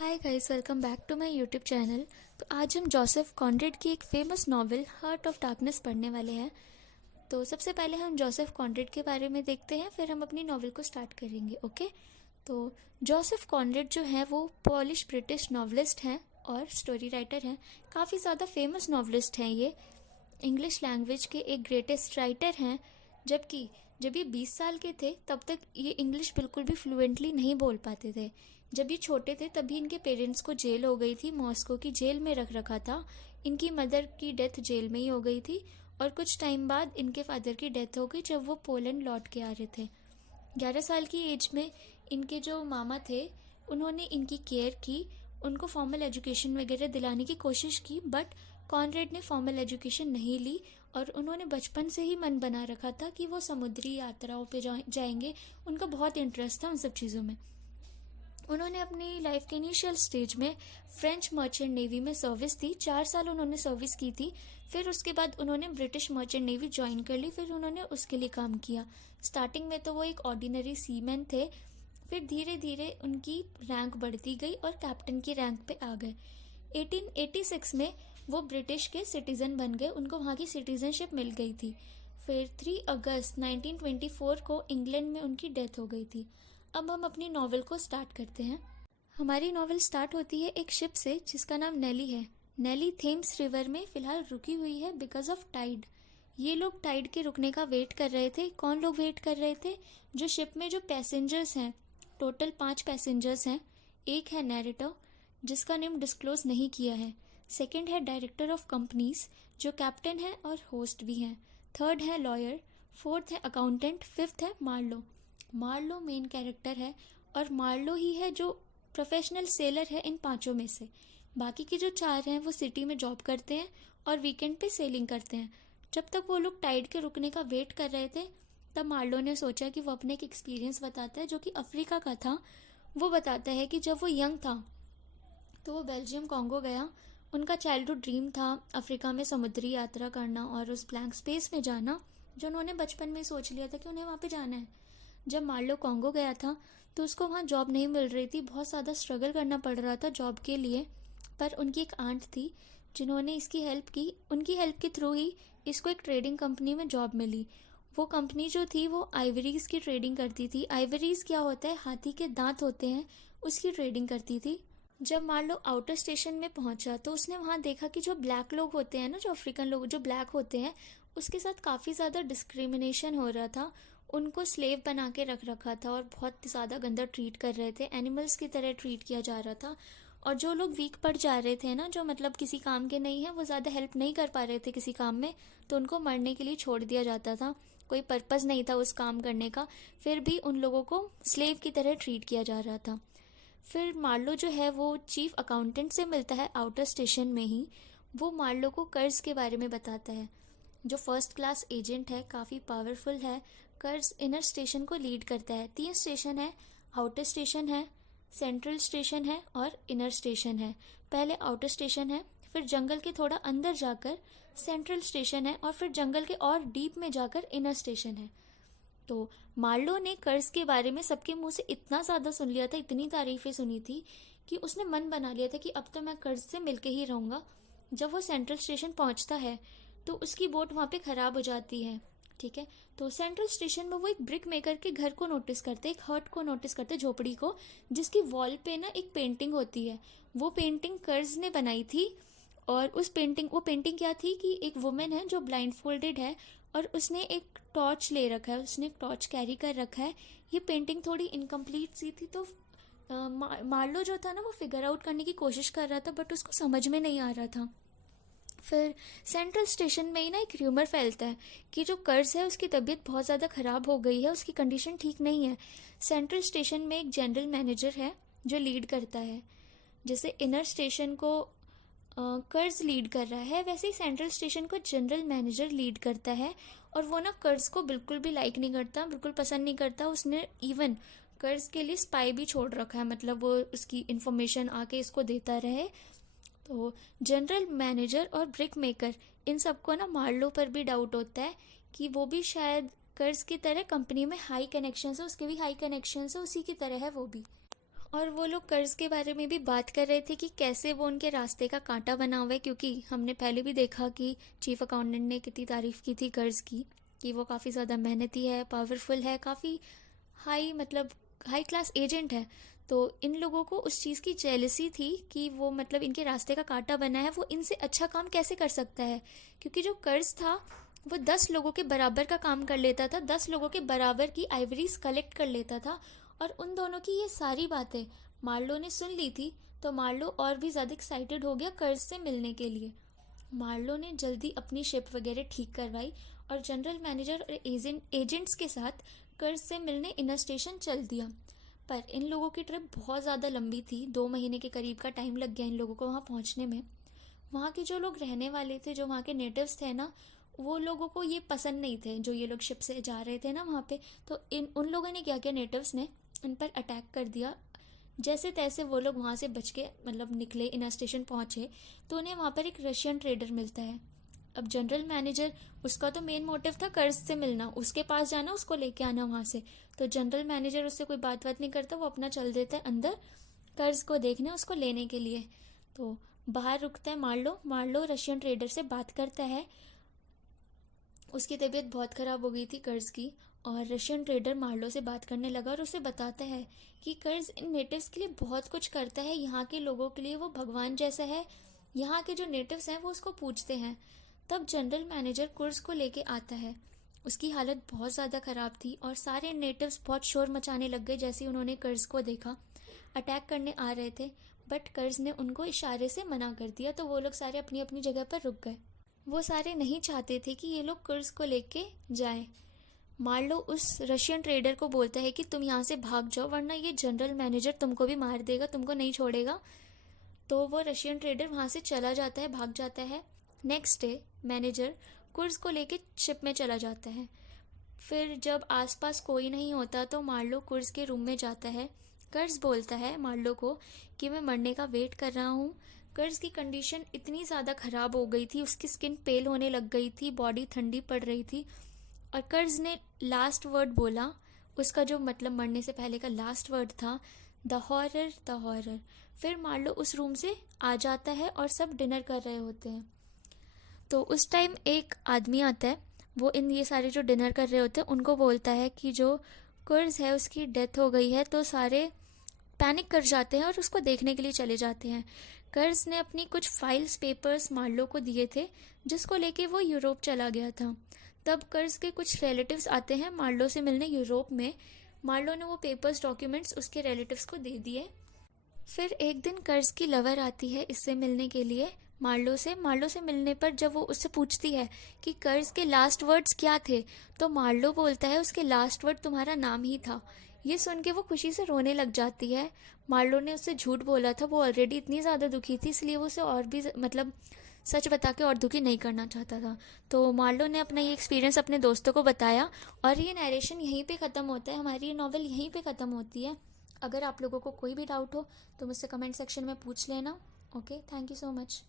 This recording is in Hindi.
Hi guys, welcome back to my YouTube channel. तो आज हम जोसेफ कॉनरेड की एक famous novel heart of darkness पढ़ने वाले हैं। तो सबसे पहले हम जोसेफ कॉनरेड के बारे में देखते हैं, फिर हम अपनी नॉवेल को स्टार्ट करेंगे। ओके। तो जोसेफ कॉनरेड जो है वो पॉलिश ब्रिटिश नॉवलिस्ट हैं और स्टोरी राइटर हैं। काफ़ी ज़्यादा फेमस नॉवलिस्ट हैं ये। इंग्लिश लैंग्वेज के एक ग्रेटेस्ट राइटर हैं। जबकि जब ये 20 साल के थे तब तक ये इंग्लिश बिल्कुल भी फ्लुएंटली नहीं बोल पाते थे। जब ये छोटे थे तभी इनके पेरेंट्स को जेल हो गई थी, मॉस्को की जेल में रख रखा था। इनकी मदर की डेथ जेल में ही हो गई थी और कुछ टाइम बाद इनके फादर की डेथ हो गई जब वो पोलैंड लौट के आ रहे थे। 11 साल की एज में इनके जो मामा थे उन्होंने इनकी केयर की, उनको फॉर्मल एजुकेशन वगैरह दिलाने की कोशिश की, बट कॉनरेड ने फॉर्मल एजुकेशन नहीं ली और उन्होंने बचपन से ही मन बना रखा था कि वो समुद्री यात्राओं पे जाएंगे। उनका बहुत इंटरेस्ट था उन सब चीज़ों में। उन्होंने अपनी लाइफ के इनिशियल स्टेज में फ्रेंच मर्चेंट नेवी में सर्विस दी। 4 साल उन्होंने सर्विस की थी। फिर उसके बाद उन्होंने ब्रिटिश मर्चेंट नेवी ज्वाइन कर ली, फिर उन्होंने उसके लिए काम किया। स्टार्टिंग में तो वो एक ऑर्डिनरी सीमैन थे, फिर धीरे धीरे उनकी रैंक बढ़ती गई और कैप्टन की रैंक पे आ गए। 1886 में वो ब्रिटिश के सिटीज़न बन गए, उनको वहाँ की सिटीज़नशिप मिल गई थी। फिर 3 अगस्त 1924 को इंग्लैंड में उनकी डेथ हो गई थी। अब हम अपनी नॉवेल को स्टार्ट करते हैं। हमारी नॉवेल स्टार्ट होती है एक शिप से जिसका नाम नेली है। नेली थेम्स रिवर में फ़िलहाल रुकी हुई है बिकॉज ऑफ टाइड। ये लोग टाइड के रुकने का वेट कर रहे थे। कौन लोग वेट कर रहे थे? जो शिप में जो पैसेंजर्स हैं, टोटल 5 पैसेंजर्स हैं। एक है नैरेटर जिसका नेम डिस्क्लोज नहीं किया है। सेकंड है डायरेक्टर ऑफ कंपनीज जो कैप्टन है और होस्ट भी हैं। थर्ड है लॉयर। फोर्थ है अकाउंटेंट। फिफ्थ है मार्लो। मार्लो मेन कैरेक्टर है और मार्लो ही है जो प्रोफेशनल सेलर है इन 5 में से। बाकी के जो 4 हैं वो सिटी में जॉब करते हैं और वीकेंड पे सेलिंग करते हैं। जब तक वो लोग टाइड के रुकने का वेट कर रहे थे तब मार्लो ने सोचा कि वो अपने एक एक्सपीरियंस बताता है जो कि अफ्रीका का था। वो बताता है कि जब वो यंग था तो वो बेल्जियम कॉन्गो गया। उनका चाइल्डहुड ड्रीम था अफ्रीका में समुद्री यात्रा करना और उस ब्लैंक स्पेस में जाना जो उन्होंने बचपन में सोच लिया था कि उन्हें वहाँ पे जाना है। जब मार्लो कॉन्गो गया था तो उसको वहाँ जॉब नहीं मिल रही थी, बहुत ज़्यादा स्ट्रगल करना पड़ रहा था जॉब के लिए। पर उनकी एक आंट थी जिन्होंने इसकी हेल्प की। उनकी हेल्प के थ्रू ही इसको एक ट्रेडिंग कंपनी में जॉब मिली। वो कंपनी जो थी वो आइवरीज की ट्रेडिंग करती थी। आइवरीज क्या होता है? हाथी के दांत होते हैं, उसकी ट्रेडिंग करती थी। जब मार्लो आउटर स्टेशन में पहुंचा तो उसने वहाँ देखा कि जो ब्लैक लोग होते हैं ना, जो अफ्रीकन लोग जो ब्लैक होते हैं, उसके साथ काफ़ी ज़्यादा डिस्क्रिमिनेशन हो रहा था। उनको स्लेव बना के रख रखा था और बहुत ज़्यादा गंदा ट्रीट कर रहे थे, एनिमल्स की तरह ट्रीट किया जा रहा था। और जो लोग वीक पड़ जा रहे थे ना, जो मतलब किसी काम के नहीं है, वो ज़्यादा हेल्प नहीं कर पा रहे थे किसी काम में, तो उनको मरने के लिए छोड़ दिया जाता था। कोई पर्पज़ नहीं था उस काम करने का, फिर भी उन लोगों को स्लेव की तरह ट्रीट किया जा रहा था। फिर मार्लो जो है वो चीफ अकाउंटेंट से मिलता है आउटर स्टेशन में ही। वो मार्लो को कर्ज के बारे में बताता है। जो फर्स्ट क्लास एजेंट है, काफ़ी पावरफुल है। कर्ज इनर स्टेशन को लीड करता है। 3 स्टेशन है, आउटर स्टेशन है, सेंट्रल स्टेशन है और इनर स्टेशन है। पहले आउटर स्टेशन है, फिर जंगल के थोड़ा अंदर जाकर सेंट्रल स्टेशन है और फिर जंगल के और डीप में जाकर इनर स्टेशन है। तो मार्लो ने कर्ज के बारे में सबके मुंह से इतना ज़्यादा सुन लिया था, इतनी तारीफ़ें सुनी थी कि उसने मन बना लिया था कि अब तो मैं कर्ज से मिलके ही रहूँगा। जब वो सेंट्रल स्टेशन पहुँचता है तो उसकी बोट वहाँ पे ख़राब हो जाती है। ठीक है, तो सेंट्रल स्टेशन में वो एक ब्रिक मेकर के घर को नोटिस करते, एक हट को नोटिस करते, झोपड़ी को, जिसकी वॉल पे ना एक पेंटिंग होती है। वो पेंटिंग कर्ज ने बनाई थी। और वो पेंटिंग क्या थी कि एक वुमेन है जो ब्लाइंड फोल्डेड है और उसने एक टॉर्च ले रखा है, उसने एक टॉर्च कैरी कर रखा है। ये पेंटिंग थोड़ी इनकम्प्लीट सी थी, तो मार्लो जो था ना वो फिगर आउट करने की कोशिश कर रहा था बट उसको समझ में नहीं आ रहा था। फिर सेंट्रल स्टेशन में ही ना एक र्यूमर फैलता है कि जो कर्ज है उसकी तबीयत बहुत ज़्यादा ख़राब हो गई है, उसकी कंडीशन ठीक नहीं है। सेंट्रल स्टेशन में एक जनरल मैनेजर है जो लीड करता है। जैसे इनर स्टेशन को कर्ज लीड कर रहा है, वैसे ही सेंट्रल स्टेशन को जनरल मैनेजर लीड करता है। और वो ना कर्ज को बिल्कुल भी लाइक नहीं करता, बिल्कुल पसंद नहीं करता। उसने इवन कर्ज के लिए स्पाई भी छोड़ रखा है, मतलब वो उसकी इन्फॉर्मेशन आके इसको देता रहे। तो जनरल मैनेजर और ब्रिक मेकर इन सबको ना मार्लो पर भी डाउट होता है कि वो भी शायद कर्ज की तरह कंपनी में हाई कनेक्शन है, उसके भी हाई कनेक्शन है, उसी की तरह है वो भी। और वो लोग कर्ज के बारे में भी बात कर रहे थे कि कैसे वो उनके रास्ते का कांटा बना हुआ है, क्योंकि हमने पहले भी देखा कि चीफ अकाउंटेंट ने कितनी तारीफ की थी कर्ज की, कि वो काफ़ी ज़्यादा मेहनती है, पावरफुल है, काफ़ी हाई क्लास एजेंट है। तो इन लोगों को उस चीज़ की जेलसी थी कि वो इनके रास्ते का कांटा बना है, वो इनसे अच्छा काम कैसे कर सकता है, क्योंकि जो कर्ज था वो 10 लोगों के बराबर का काम कर लेता था, 10 लोगों के बराबर की आइवरीज कलेक्ट कर लेता था। और उन दोनों की ये सारी बातें मार्लो ने सुन ली थी, तो मार्लो और भी ज़्यादा एक्साइटेड हो गया कर्ज से मिलने के लिए। मार्लो ने जल्दी अपनी शिप वगैरह ठीक करवाई और जनरल मैनेजर और एजेंट्स के साथ कर्ज से मिलने इनर स्टेशन चल दिया। पर इन लोगों की ट्रिप बहुत ज़्यादा लंबी थी, 2 महीने के करीब का टाइम लग गया इन लोगों को वहाँ पहुँचने में। वहाँ के जो लोग रहने वाले थे, जो वहाँ के नेटिव्स थे ना, वो लोगों को ये पसंद नहीं थे, जो ये लोग शिप से जा रहे थे ना वहाँ पे। तो उन लोगों ने क्या किया, नेटिव्स ने इन पर अटैक कर दिया। जैसे तैसे वो लोग वहाँ से बच के निकले, इनर स्टेशन पहुँचे, तो उन्हें वहाँ पर एक रशियन ट्रेडर मिलता है। अब जनरल मैनेजर, उसका तो मेन मोटिव था कर्ज से मिलना, उसके पास जाना, उसको लेके आना वहाँ से। तो जनरल मैनेजर उससे कोई बात नहीं करता, वो अपना चल देता है अंदर कर्ज को देखने, उसको लेने के लिए। तो बाहर रुकता है मार्लो रशियन ट्रेडर से बात करता है। उसकी तबीयत बहुत ख़राब हो गई थी कर्ज की, और रशियन ट्रेडर मार्लो से बात करने लगा और उसे बताता है कि कर्ज इन नेटिव्स के लिए बहुत कुछ करता है, यहाँ के लोगों के लिए वो भगवान जैसा है, यहाँ के जो नेटिव्स हैं वो उसको पूजते हैं। तब जनरल मैनेजर कर्ज को लेके आता है। उसकी हालत बहुत ज़्यादा ख़राब थी और सारे नेटिव्स बहुत शोर मचाने लग गए जैसे उन्होंने कर्ज को देखा। अटैक करने आ रहे थे, बट कर्ज ने उनको इशारे से मना कर दिया, तो वो लोग सारे अपनी अपनी जगह पर रुक गए। वो सारे नहीं चाहते थे कि ये लोग कर्ज को लेके जाएं। मार्लो उस रशियन ट्रेडर को बोलता है कि तुम यहाँ से भाग जाओ, वरना ये जनरल मैनेजर तुमको भी मार देगा, तुमको नहीं छोड़ेगा। तो वो रशियन ट्रेडर वहाँ से चला जाता है, भाग जाता है। नेक्स्ट डे मैनेजर कर्ज को लेके शिप में चला जाता है। फिर जब आसपास कोई नहीं होता तो मार्लो कर्ज के रूम में जाता है। कर्ज बोलता है मार्लो को कि मैं मरने का वेट कर रहा हूँ। कर्ज की कंडीशन इतनी ज़्यादा ख़राब हो गई थी, उसकी स्किन पेल होने लग गई थी, बॉडी ठंडी पड़ रही थी। और कर्ज ने लास्ट वर्ड बोला, उसका जो मरने से पहले का लास्ट वर्ड था, द हॉरर द हॉरर। फिर मार्लो उस रूम से आ जाता है और सब डिनर कर रहे होते हैं। तो उस टाइम एक आदमी आता है, वो ये सारे जो डिनर कर रहे होते हैं उनको बोलता है कि जो कर्ज है उसकी डेथ हो गई है। तो सारे पैनिक कर जाते हैं और उसको देखने के लिए चले जाते हैं। कर्ज ने अपनी कुछ फाइल्स पेपर्स मार्लो को दिए थे, जिसको लेके वो यूरोप चला गया था। तब कर्ज के कुछ रिलेटिव्स आते हैं मार्लो से मिलने यूरोप में। मार्लो ने वो पेपर्स डॉक्यूमेंट्स उसके रिलेटिव्स को दे दिए। फिर एक दिन कर्ज की लवर आती है इससे मिलने के लिए मार्लो से मिलने पर जब वो उससे पूछती है कि कर्ज के लास्ट वर्ड्स क्या थे, तो मार्लो बोलता है उसके लास्ट वर्ड तुम्हारा नाम ही था। ये सुन के वो खुशी से रोने लग जाती है। मार्लो ने उससे झूठ बोला था, वो ऑलरेडी इतनी ज़्यादा दुखी थी, इसलिए वो उसे और भी सच बता के और दुखी नहीं करना चाहता था। तो मार्लो ने अपना ये एक्सपीरियंस अपने दोस्तों को बताया और ये नरेशन यहीं पे ख़त्म होता है, हमारी ये नॉवेल यहीं पे ख़त्म होती है। अगर आप लोगों को कोई भी डाउट हो तो मुझसे कमेंट सेक्शन में पूछ लेना। Okay, thank you so much.